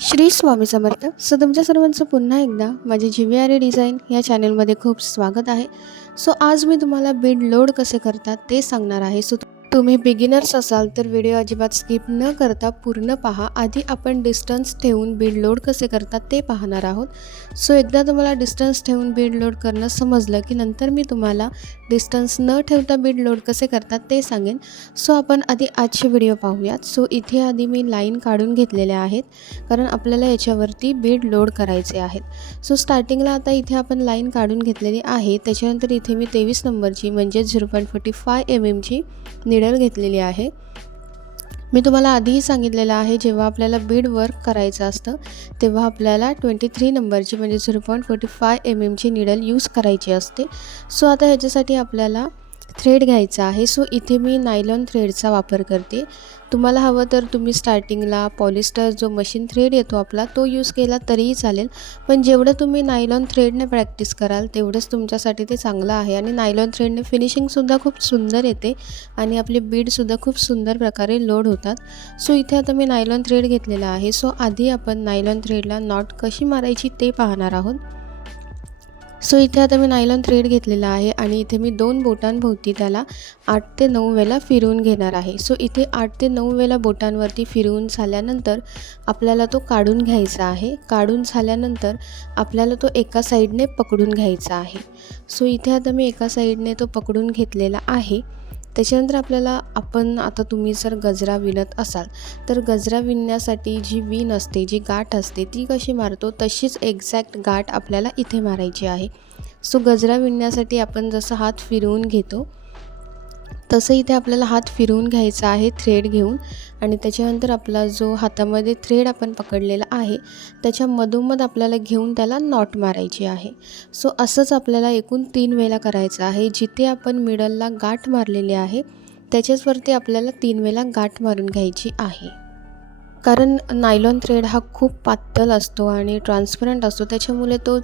श्री स्वामी समर्थ. तुमच्या सर्वांचं पुन्हा एकदा माझे GVRA डिझाईन या चॅनलमध्ये खूप स्वागत आहे. आज मी तुम्हाला बीड लोड कसे करतात ते सांगणार आहे. तुम्ही बिगिनर्स असाल तर व्हिडिओ अजिबात स्किप न करता पूर्ण पहा. आधी आपण डिस्टन्स ठेवून बीड लोड कसे करतात ते पाहणार आहोत. एकदा तुम्हाला डिस्टन्स ठेवून बीड लोड करणं समजलं की नंतर मी तुम्हाला डिस्टन्स न ठेवता बीड लोड कसे करतात ते सांगेन. आपण आधी आजचे व्हिडिओ पाहूयात. इथे आधी मी लाईन काढून घेतलेल्या आहेत कारण आपल्याला याच्यावरती बीड लोड करायचे आहेत. स्टार्टिंगला आता इथे आपण लाईन काढून घेतलेली आहे. त्याच्यानंतर इथे मी 23 नंबरची म्हणजे 0.45 mm ची निडल घेतलेली आहे. मी तुम्हाला आधीही सांगितलेलं आहे जेव्हा आपल्याला बीड वर्क करायचं असतं तेव्हा आपल्याला 23 नंबरची म्हणजे 0.45 mm ची निडल यूज करायची असते. आता ह्याच्यासाठी आपल्याला थ्रेड घ्यायचा आहे. इथे मी नायलॉन थ्रेडचा वापर करते. तुम्हाला हवं तर तुम्ही स्टार्टिंगला पॉलिस्टर जो मशीन थ्रेड येतो आपला तो यूज केला तरीही चालेल, पण जेवढं तुम्ही नायलॉन थ्रेडने प्रॅक्टिस कराल तेवढंच तुमच्यासाठी ते चांगलं आहे. आणि नायलॉन थ्रेडने फिनिशिंगसुद्धा खूप सुंदर येते आणि आपले बीडसुद्धा खूप सुंदर प्रकारे लोड होतात. इथे आता मी नायलॉन थ्रेड घेतलेला आहे. आधी आपण नायलॉन थ्रेडला नॉट कशी मारायची ते पाहणार आहोत. इथे आता मी नायलॉन थ्रेड घेतलेला आहे आणि इथे मी 2 बोटांभोवती त्याला 8 ते 9 वेळा फिरवून घेणार आहे. इथे 8 ते 9 वेळा बोटांवरती फिरवून झाल्यानंतर आपल्याला तो काढून घ्यायचा आहे. काढून झाल्यानंतर आपल्याला तो एका साईडने पकडून घ्यायचा आहे. इथे आता मी एका साईडने तो पकडून घेतलेला आहे. त्याच्यानंतर आता तुम्ही जर गजरा विणत असाल तर गजरा विणण्यासाठी जी विण असते, जी गाठ असते ती कशी मारतो तशीच एक्झॅक्ट गाठ आपल्याला इथे मारायची आहे. गजरा विणण्यासाठी आपण जसं हात फिरवून घेतो तसं इथे आपल्याला हात फिरवून घ्यायचा आहे थ्रेड घेऊन. आणि त्याच्यानंतर आपला जो हातामध्ये थ्रेड आपण पकडलेला आहे त्याच्या मधोमध आपल्याला घेऊन त्याला नॉट मारायची आहे. असंच आपल्याला एकूण 3 वेळा करायचं आहे. जिथे आपण मिडलला गाठ मारलेली आहे त्याच्याचवरती आपल्याला 3 वेळा गाठ मारून घ्यायची आहे. कारण नायलॉन थ्रेड हा खूप पातळ असतो आणि ट्रान्सपरंट असतो, त्याच्यामुळे तो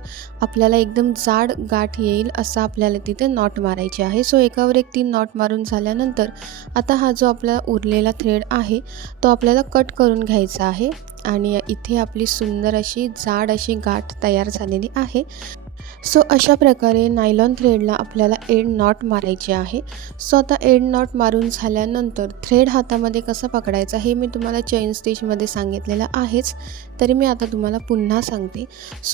आपल्याला एकदम जाड गाठ येईल असा आपल्याला तिथे नॉट मारायची आहे. एकावर एक 3 नॉट मारून झाल्यानंतर आता हा जो आपला उरलेला थ्रेड आहे तो आपल्याला कट करून घ्यायचा आहे. आणि इथे आपली सुंदर अशी जाड अशी गाठ तयार झालेली आहे. अशा प्रकारे नायलॉन थ्रेडला आपल्याला एंड नॉट मारायचे आहे. आता एंड नॉट मारून झाल्यानंतर थ्रेड हातामध्ये कसा पकडायचा हे मी तुम्हाला चेन स्टिचमध्ये सांगितलेलं आहेच, तरी मी आता तुम्हाला पुन्हा सांगते.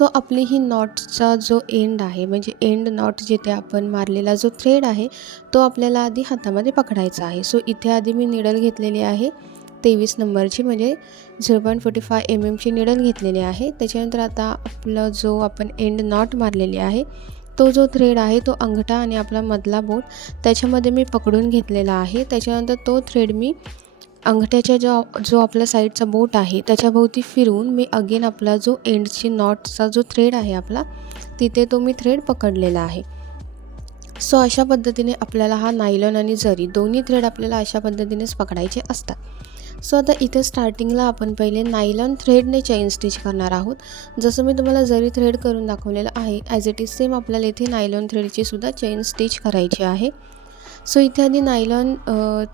आपली ही नॉटचा जो एंड आहे म्हणजे एंड नॉट जिथे आपण मारलेला जो थ्रेड आहे तो आपल्याला आधी हातामध्ये पकडायचा आहे. इथे आधी मी निडल घेतलेली आहे 23 नंबरची म्हणजे 0.45 mm ची निडल घेतलेली आहे. त्याच्यानंतर आता आपला जो आपण एंड नॉट मारलेली आहे तो जो थ्रेड आहे तो अंगठा आणि आपला मधला बोट त्याच्यामध्ये मी पकडून घेतलेला आहे. त्याच्यानंतर तो थ्रेड मी अंगठ्याच्या जो आपला साईडचा बोट आहे त्याच्याभोवती फिरवून मी अगेन आपला जो एंडची नॉटचा जो थ्रेड आहे आपला तिथे तो मी थ्रेड पकडलेला आहे. अशा पद्धतीने आपल्याला हा नायलॉन आणि जरी दोन्ही थ्रेड आपल्याला अशा पद्धतीनेच पकडायचे असतात. आता इथे स्टार्टिंगला आपण पहिले नायलॉन थ्रेडने चेन स्टिच करणार आहोत. जसं मी तुम्हाला जरी थ्रेड करून दाखवलेलं आहे ॲज इट इज सेम आपल्याला इथे नायलॉन थ्रेडची सुद्धा चेन स्टिच करायची आहे. इथे आधी नायलॉन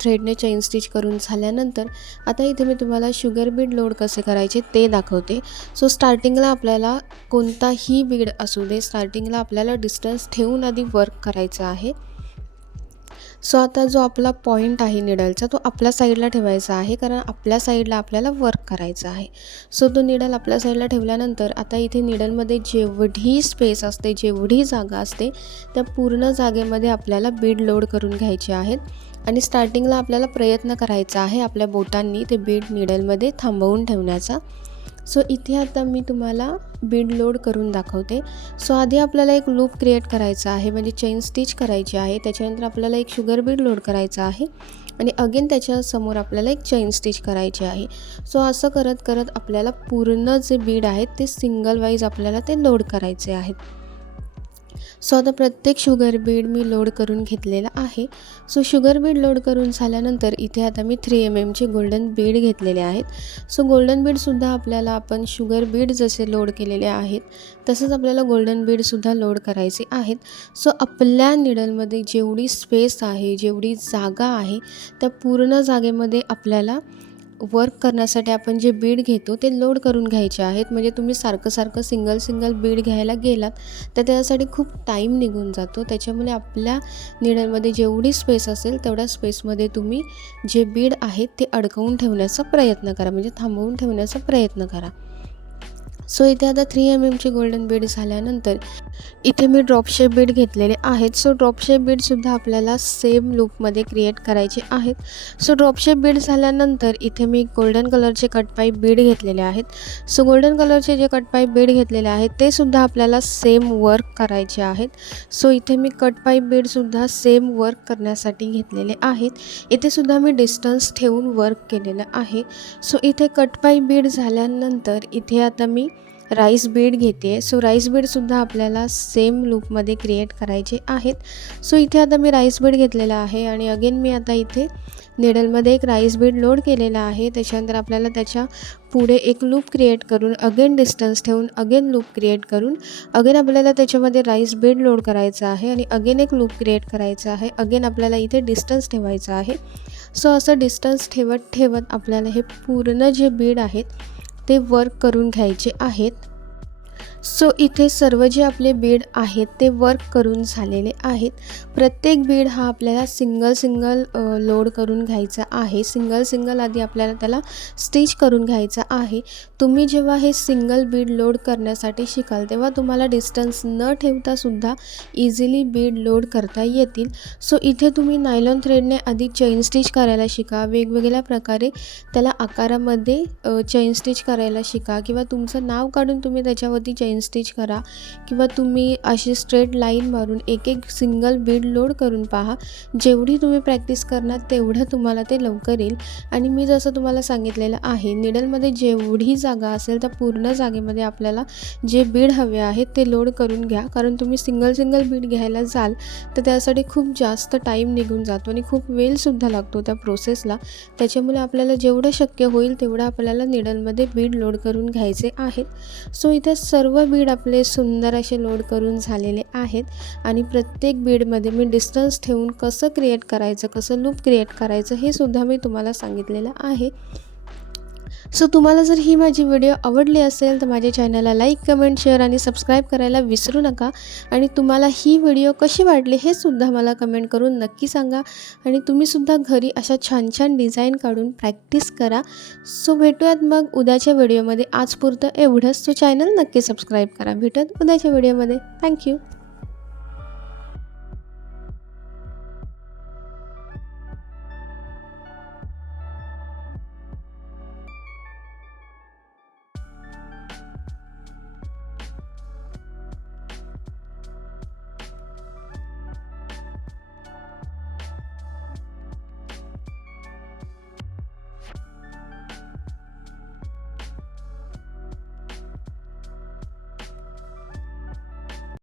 थ्रेडने चेन स्टिच करून झाल्यानंतर आता इथे मी तुम्हाला शुगर बीड लोड कसे करायचे ते दाखवते. स्टार्टिंगला आपल्याला कोणताही बीड असू दे, स्टार्टिंगला आपल्याला डिस्टन्स ठेवून आधी वर्क करायचं आहे. आता जो आपला पॉईंट आहे निडलचा तो आपल्या साईडला ठेवायचा आहे कारण आपल्या साईडला आपल्याला वर्क करायचं आहे. तो निडल आपल्या साईडला ठेवल्यानंतर आता इथे निडलमध्ये जेवढी स्पेस असते, जेवढी जागा असते त्या पूर्ण जागेमध्ये आपल्याला बीड लोड करून घ्यायचे आहेत. आणि स्टार्टिंगला आपल्याला प्रयत्न करायचा आहे आपल्या बोटांनी ते बीड निडलमध्ये थांबवून ठेवण्याचा. इथे आता मी तुम्हाला बीड लोड करून दाखवते. आधी आपल्याला एक लूप क्रिएट करायचा आहे म्हणजे चेन स्टिच करायची आहे. त्याच्यानंतर आपल्याला एक शुगर बीड लोड करायचा आहे आणि अगेन त्याच्यासमोर आपल्याला एक चेन स्टिच करायची आहे. असं करत करत आपल्याला पूर्ण जे बीड आहेत ते सिंगल वाईज आपल्याला ते लोड करायचे आहेत. आता प्रत्येक शुगर बीड मी लोड करून घेतलेला आहे. शुगर बीड लोड करून झाल्यानंतर इथे आता मी 3 mm चे गोल्डन बीड घेतलेले आहेत. गोल्डन बीडसुद्धा आपल्याला आपण शुगर बीड जसे लोड केलेले आहेत तसंच आपल्याला गोल्डन बीडसुद्धा लोड करायचे आहेत. आपल्या निडलमध्ये जेवढी स्पेस आहे, जेवढी जागा आहे त्या पूर्ण जागेमध्ये आपल्याला वर्क करण्यासाठी आपण जे बीड घेतो ते लोड करून घ्यायचे आहेत. म्हणजे तुम्ही सारखं सिंगल बीड घ्यायला गेलात तर त्यासाठी खूप टाईम निघून जातो. त्याच्यामुळे आपल्या निडलमध्ये जेवढी स्पेस असेल तेवढ्या स्पेसमध्ये तुम्ही जे बीड आहेत ते अडकवून ठेवण्याचा प्रयत्न करा, म्हणजे थांबवून ठेवण्याचा प्रयत्न करा. सो इथे आता 3 mm ची गोल्डन बीड झाल्यानंतर इथे मी ड्रॉप शेप बीड घेतलेले आहेत. सो ड्रॉप शेप बीडसुद्धा आपल्याला सेम लूपमध्ये क्रिएट करायचे आहेत. सो ड्रॉप शेप बीड झाल्यानंतर इथे मी गोल्डन कलरचे कट पाईप बीड घेतलेले आहेत. सो गोल्डन कलरचे जे कट पाईप बीड घेतलेले आहेत ते सुद्धा आपल्याला सेम वर्क करायचे आहेत. सो इथे मी कट पाईप बीडसुद्धा सेम वर्क करण्यासाठी घेतलेले आहेत. इथे सुद्धा मी डिस्टन्स ठेवून वर्क केलेलं आहे. सो इथे कट पाईप बीड झाल्यानंतर इथे आता मी राईस बीड घेते. सो राईस बीडसुद्धा आपल्याला सेम लूपमध्ये क्रिएट करायचे आहेत. सो इथे आता मी राईस बीड घेतलेला आहे आणि अगेन मी आता इथे निडलमध्ये एक राईस बीड लोड केलेला आहे. त्याच्यानंतर आपल्याला त्याच्या पुढे एक लूप क्रिएट करून अगेन डिस्टन्स ठेवून अगेन लूप क्रिएट करून अगेन आपल्याला त्याच्यामध्ये राईस बीड लोड करायचं आहे आणि अगेन एक लूप क्रिएट करायचं आहे. अगेन आपल्याला इथे डिस्टन्स ठेवायचं आहे. सो असं डिस्टन्स ठेवत आपल्याला हे पूर्ण जे बीड आहेत ते वर्क करून घ्यायचे आहेत. सो इथे सर्व जे आपले बीड आहेत ते वर्क करून झालेले आहेत. प्रत्येक बीड हा आपल्याला सिंगल लोड करून घ्यायचा आहे. सिंगल आधी आपल्याला त्याला स्टिच करून घ्यायचा आहे. तुम्ही जेव्हा हे सिंगल बीड लोड करण्यासाठी शिकाल तेव्हा तुम्हाला डिस्टन्स न ठेवता सुद्धा इझिली बीड लोड करता येतील. सो इथे तुम्ही नायलॉन थ्रेडने आधी चेन स्टिच करायला शिका. वेगवेगळ्या प्रकारे त्याला आकारामध्ये चेन स्टिच करायला शिका किंवा तुमचं नाव काढून तुम्ही त्याच्यावरती चेन स्टिच करा किंवा तुम्ही अशी स्ट्रेट लाईन मारून एक सिंगल बीड लोड करून पहा. जेवढी तुम्ही प्रॅक्टिस करणार तेवढं तुम्हाला ते लवकर येईल. आणि मी जसं तुम्हाला सांगितलेलं आहे, निडलमध्ये जेवढी जागा असेल त्या पूर्ण जागेमध्ये आपल्याला जे बीड हवे आहेत ते लोड करून घ्या. कारण तुम्ही सिंगल बीड घ्यायला जाल तर त्यासाठी खूप जास्त टाईम निघून जातो आणि खूप वेळसुद्धा लागतो त्या प्रोसेसला. त्याच्यामुळे आपल्याला जेवढं शक्य होईल तेवढं आपल्याला निडलमध्ये बीड लोड करून घ्यायचे आहेत. सो इथे सर्व बीड आपले सुंदर असे लोड करून झालेले आहेत आणि प्रत्येक बीडमध्ये मी डिस्टन्स ठेवून कसं क्रिएट करायचं, कसं लूप क्रिएट करायचं हे सुद्धा मी तुम्हाला सांगितलेलं आहे. सो तुम्हाला जर ही माझी व्हिडिओ आवडली असेल तर माझ्या चॅनलला लाईक, कमेंट, शेअर आणि सबस्क्राईब करायला विसरू नका. आणि तुम्हाला ही व्हिडिओ कशी वाटली हे सुद्धा मला कमेंट करून नक्की सांगा. आणि तुम्हीसुद्धा घरी अशा छान डिझाईन काढून प्रॅक्टिस करा. सो भेटूयात मग उद्याच्या व्हिडिओमध्ये. आजपुरतं एवढंच. सो चॅनल नक्की सबस्क्राईब करा. भेटूयात उद्याच्या व्हिडिओमध्ये. थँक्यू.